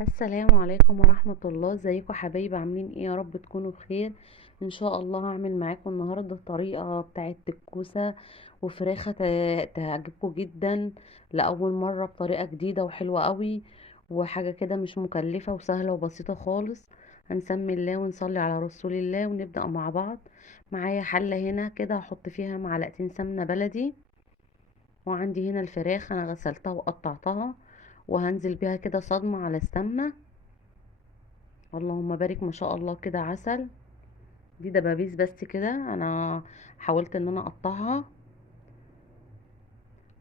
السلام عليكم ورحمة الله. ازيكم حبايبي؟ عاملين ايه؟ يا رب تكونوا بخير. ان شاء الله هعمل معاكم النهاردة الطريقة بتاعت الكوسة وفراخة تعجبكم جدا لأول مرة، بطريقة جديدة وحلوة قوي، وحاجة كده مش مكلفة وسهلة وبسيطة خالص. هنسمي الله ونصلي على رسول الله ونبدأ مع بعض. معايا حلة هنا كده هحط فيها معلقتين سمنة بلدي، وعندي هنا الفراخ انا غسلتها وقطعتها، وهنزل بيها كده صدمة على السمنة. اللهم بارك، ما شاء الله كده عسل. دي دبابيس بس كده، انا حاولت ان انا اقطعها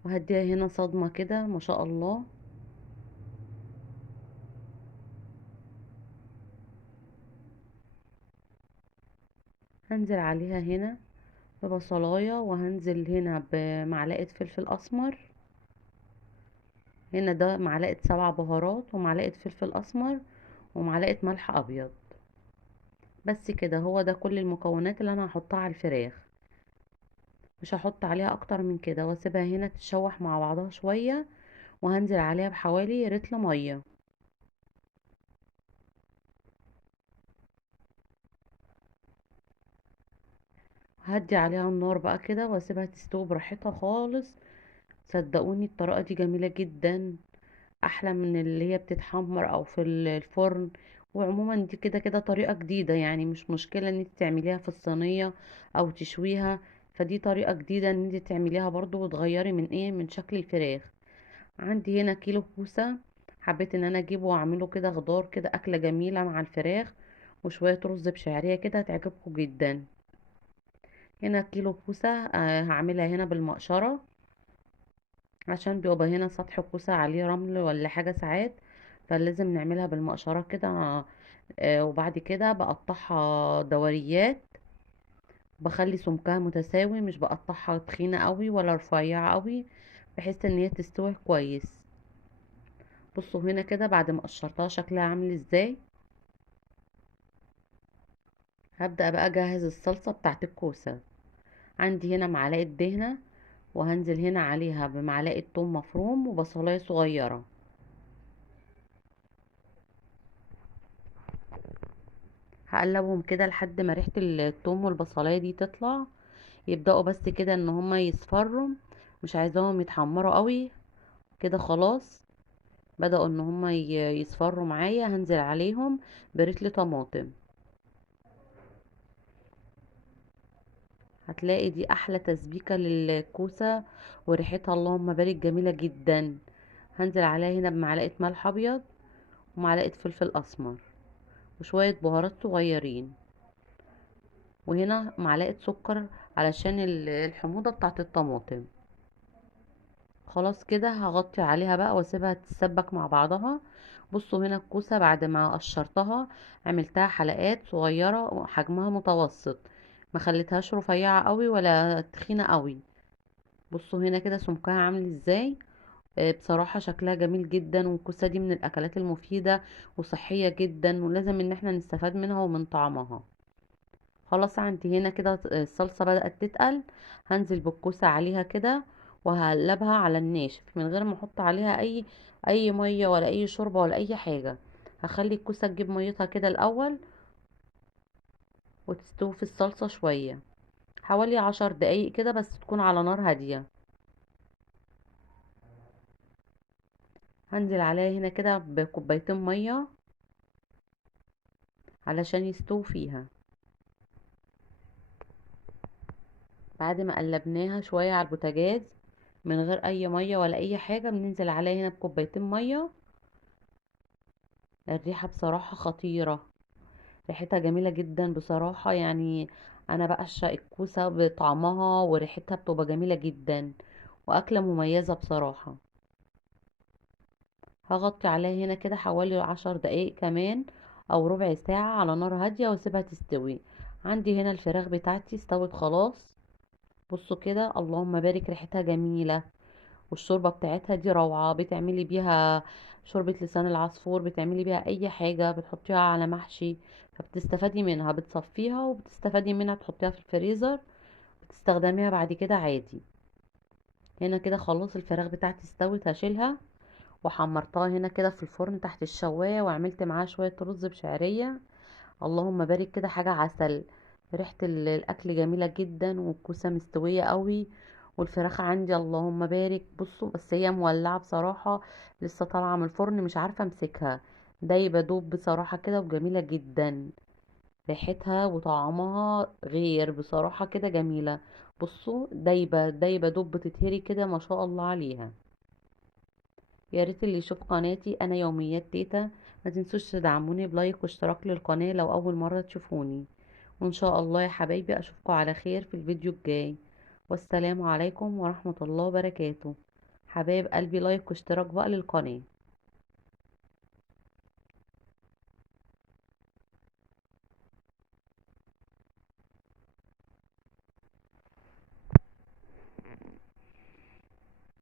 وهديها هنا صدمة كده ما شاء الله. هنزل عليها هنا ببصلاية، وهنزل هنا بمعلقة فلفل اسمر. هنا ده معلقة 7 بهارات ومعلقة فلفل اسمر ومعلقة ملح ابيض. بس كده، هو ده كل المكونات اللي انا هحطها على الفراخ. مش هحط عليها اكتر من كده، واسيبها هنا تتشوح مع بعضها شوية، وهنزل عليها بحوالي رتل مية. هدي عليها النار بقى كده واسيبها تستوي براحتها خالص. صدقوني الطريقة دي جميلة جدا، احلى من اللي هي بتتحمر او في الفرن. وعموما دي كده كده طريقة جديدة، يعني مش مشكلة ان انت تعمليها في الصينية او تشويها. فدي طريقة جديدة ان انت تعمليها برضو وتغيري من ايه، من شكل الفراخ. عندي هنا كيلو كوسة، حبيت ان انا اجيبه واعمله كده خضار كده، اكلة جميلة مع الفراخ وشوية رز بشعرية كده هتعجبكم جدا. هنا كيلو كوسة، هعملها هنا بالمقشرة، عشان بيبقى هنا سطح الكوسة عليه رمل ولا حاجة ساعات، فلازم نعملها بالمقشرة كده. وبعد كده بقطعها دوريات، بخلي سمكها متساوي، مش بقطعها تخينة قوي ولا رفيعة قوي، بحيث ان هي تستوي كويس. بصوا هنا كده بعد ما قشرتها شكلها عامل ازاي. هبدأ بقى اجهز الصلصة بتاعت الكوسة. عندي هنا معلقة دهنة، وهنزل هنا عليها بمعلقة توم مفروم وبصلاية صغيرة. هقلبهم كده لحد ما ريحة التوم والبصلاية دي تطلع، يبدأوا بس كده ان هما يصفروا، مش عايزاهم يتحمروا قوي كده. خلاص بدأوا ان هما يصفروا معايا. هنزل عليهم برتل طماطم. هتلاقي دي احلى تسبيكة للكوسة، وريحتها اللهم بارك جميلة جدا. هنزل عليها هنا بمعلقة ملح ابيض ومعلقة فلفل اسمر وشوية بهارات صغيرين، وهنا معلقة سكر علشان الحموضة بتاعت الطماطم. خلاص كده هغطي عليها بقى واسيبها تتسبك مع بعضها. بصوا هنا الكوسة بعد ما قشرتها عملتها حلقات صغيرة حجمها متوسط، ما خليتهاش رفيعة قوي ولا تخينة قوي. بصوا هنا كده سمكها عامل ازاي. بصراحة شكلها جميل جدا، والكوسة دي من الاكلات المفيدة وصحية جدا، ولازم ان احنا نستفاد منها ومن طعمها. خلاص عندي هنا كده الصلصة بدأت تتقل. هنزل بالكوسة عليها كده وهقلبها على الناشف من غير ما احط عليها اي مية ولا اي شوربة ولا اي حاجة. هخلي الكوسة تجيب ميتها كده الاول وتستوي في الصلصة شوية، حوالي 10 دقايق كده، بس تكون على نار هادية. هنزل عليها هنا كده بكوبايتين مية علشان يستوي فيها. بعد ما قلبناها شوية على البوتاجاز من غير اي مية ولا اي حاجة، بننزل عليها هنا بكوبايتين مية. الريحة بصراحة خطيرة، ريحتها جميلة جدا بصراحة يعني. انا بعشق الكوسة بطعمها وريحتها، بتبقى جميلة جدا واكلة مميزة بصراحة. هغطي عليها هنا كده حوالي 10 دقايق كمان او ربع ساعة على نار هادية واسيبها تستوي. عندي هنا الفراخ بتاعتي استوت خلاص. بصوا كده اللهم بارك، ريحتها جميلة، والشوربة بتاعتها دي روعة. بتعملي بيها شوربة لسان العصفور، بتعملي بيها اي حاجة، بتحطيها على محشي، فبتستفادي منها، بتصفيها وبتستفادي منها تحطيها في الفريزر، بتستخدميها بعد كده عادي. هنا كده خلاص الفراخ بتاعتي استوت، هشيلها وحمرتها هنا كده في الفرن تحت الشواية، وعملت معاها شوية رز بشعرية. اللهم بارك، كده حاجة عسل. ريحة الاكل جميلة جدا، والكوسة مستوية قوي، والفراخ عندي اللهم بارك. بصوا بس هي مولعة بصراحة، لسه طالعة من الفرن مش عارفة امسكها. دايبة دوب بصراحة كده، وجميلة جدا. ريحتها وطعمها غير بصراحة كده جميلة. بصوا دايبة دايبة دوب بتتهري كده، ما شاء الله عليها. يا ريت اللي يشوف قناتي انا يوميات تيتا، ما تنسوش تدعموني بلايك واشتراك للقناة لو اول مرة تشوفوني. وان شاء الله يا حبايبي اشوفكم على خير في الفيديو الجاي. والسلام عليكم ورحمة الله وبركاته. حبايب قلبي، لايك واشتراك بقى للقناة.